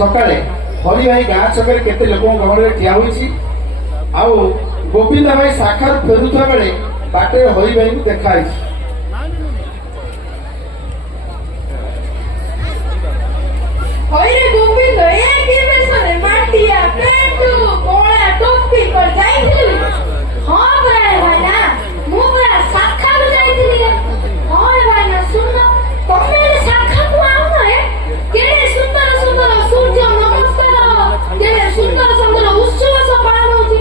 सकाळे हरि भाई गाँ छक केते लोक गहल ठिया होईछि आउ गोविंद भाई साखर फेरुवा बेले बाटे हरि भाई को देखाई गोविंद एक बेसरे माटिया पेटू कोळा टोपी पर जाइथिलि हां बरे भाई ना मु पूरा शाखा को जाइथिलि हां भाई ना सुन तमे शाखा को आउ न केडे सुंदर सुंदर सूर्य नमस्कार केडे सुंदर सुंदर उत्सव सब पालन होछि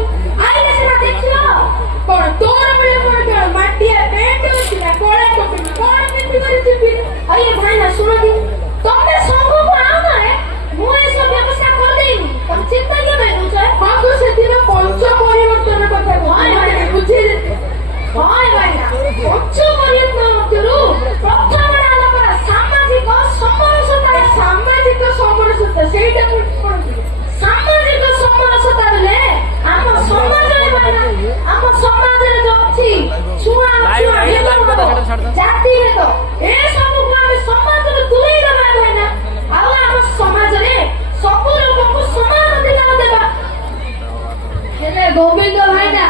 आइले सेना देखियो कोन तोर बळे मोर माटिया पेटू सिना कोळा टोपी कोन पिंदी करि छिबि अये भाई ना सुन दी तमे संग को आउ न मु ए सब व्यवस्था कर देई तुम चिंता के नहीं होछ बाबू सेदिन पंच परिवर्तन କଥା हाय भाई बुझी हाय भाई पंच परिवर्तन मध्यरु प्रथम आलोचना सामाजिक समरसता सेटा सामाजिक समरसता बेले हम समाज रे भाई हम समाज रे जो अछि छुआ जाति रे तो ए सब को हम समाज रे दूरी दबा भाई ना आउ हम समाज रे सब लोग को समान अधिकार देबा हेले गोविंद भाई ना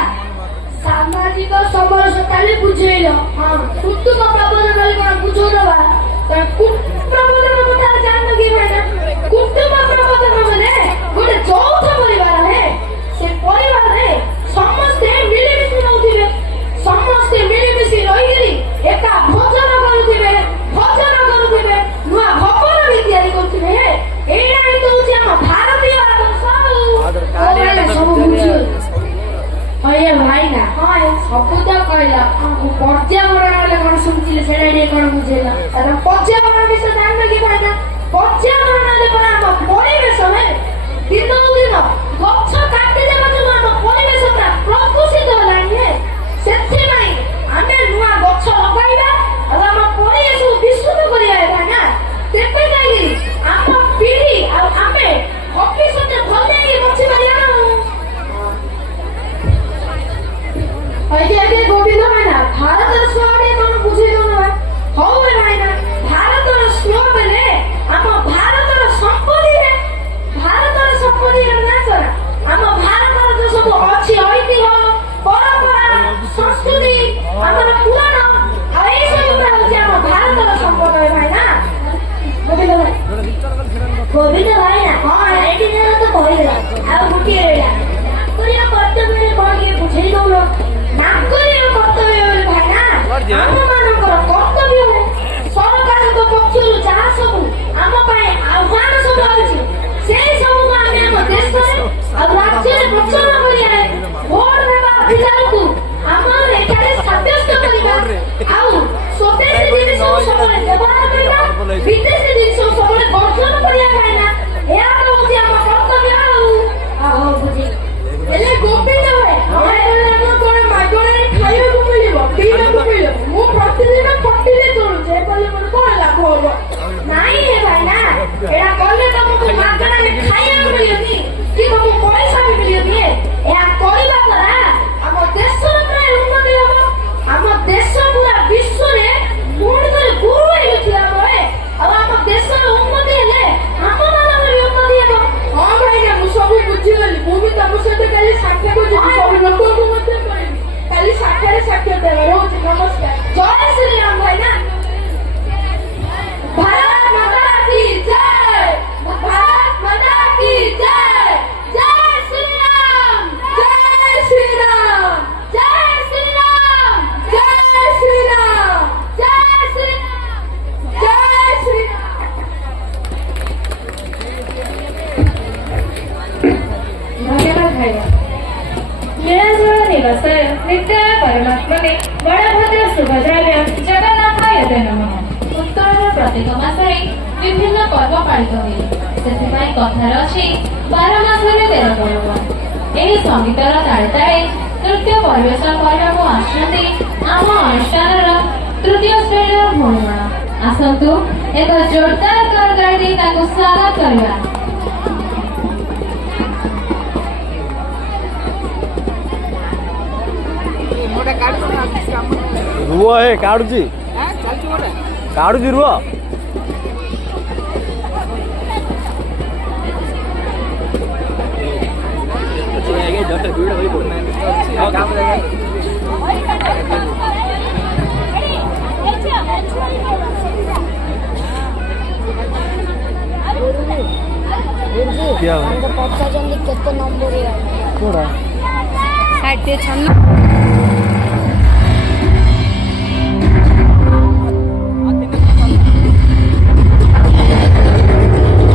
सामाजिक समरसता ले बुझेलो हां कुटुंब प्रबंधन वाले कोन बुझो दबा त प्रबंधन କଥା जान लगे भाई ना कुटुंब प्रबंधन माने गोटे चौथ परिवार है से परिवार रे समस्त मिलिमिशि रहउथिबे समस्त मिलिमिशि रहिली एका भोजन करूथिबे नुआ भवन भी तैयारी करथिबे एना ही तो होछि हम भारतीय आदर्श सब बुझियो अये भाई ना हां सब तो कहला हम पर्यावरण वाले कोन सुनथिले सेडा रे कोन बुझेला अरे पर्यावरण विषय जान लगे भाई ना पर्यावरण वाले कोन हम परिवेश में दिन दिन गछ काटि देबा जो हम परिवेश पूरा प्रदूषित होलानी है सेथि भाई हमें नुआ गछ लगाइबा और हम परिवेश को विशुद्ध करिया भाई ना तेपे जाई हम पीढ़ी और हमें भविष्य में भले ही बची परिया अये गोविंद भाई ना भारत स्वामी कोन बुझे दो ना हो भाई ना भारत स्व बेले हम भारत संपत्ति रे ना सर हम भारत जो सब अछि ऐतिह्य परंपरा संस्कृति हमर पुराण आई सब होछि हम भारत संपत्ति भाई ना गोविंद भाई ना हां एटी ने तो कहला आ गुटी रेला करिया कर्तव्य कोन के बुझेई दो नागरिक कर्तव्य भाई ना हम मानकर कर्तव्य सरकार को पक्षरु जहा सब हम पाए आह्वान सब अछि से सब को हम देश रे और राज्य रे प्रचार करिया वोट देबा अधिकार को हम एठारे सत्यास्त करिबा आउ स्वदेशी जिनिस सब व्यवहार करिबा विदेशी जिनिस सब वर्जन करिया भाई ना या तो होछि हम कर्तव्य आउ बुझी एले गोविंद भाई हम कोन मागोरे खाइबा को मिलिबो पीबा को मिलिबो मु प्रतिदिन पट्टीले चलु जे बोले मन कोन लाभ होबो नाही हे भाई ना एडा कोले तुमको मागना में खाइबा को मिलियोनी कि तुमको पैसा भी मिलियोनी या करिबा परा हम देश रे प्राय उन्नति होबो हम देश पूरा विश्व रे पूर्ण करे गुरु हेउथिला बळे और हम देश रे उन्नति हेले हम मानव रे उन्नति हेबो हां भाई ना मु सब बुझी गली मु भी तम सहित काली साख्य को जे सब लोक को मत करिबी काली साख्य रे साख्य देबा रोज नमस्कार जय श्री राम भाई ना भारत माता की जय भारत माता की जय जय श्री राम जय श्री राम जय श्री राम जय श्री राम जय श्री राम जय श्री धन्यवाद भाई लीलाजोड़ा दिवस नित्य परमात्मने बड़भद्र सुभद्राभ्यां जगन्नाथाय नमः उत्तर प्रत्येक मासरे विभिन्न पर्व पालित हुए सेथिपाई कथार अछि 12 मासरे 13 पर्व एही संगीतर ताळे ताळे नृत्य परिवेशन କରିବାକୁ आसନ୍ତି ଆମ ଅନୁଷ୍ଠାନର ତୃତୀୟ ଶ୍ରେଣୀର ଭଉଣୀମାନେ ଆସନ୍ତୁ ଏକ ଜୋରଦାର କରତାଳି ଦେଇ ତାଙ୍କୁ ସ୍ୱାଗତ କରିବା। रुह हे काढुची काढुची रुह क्या हुआ? पचास केते नंबर कोड़ा 66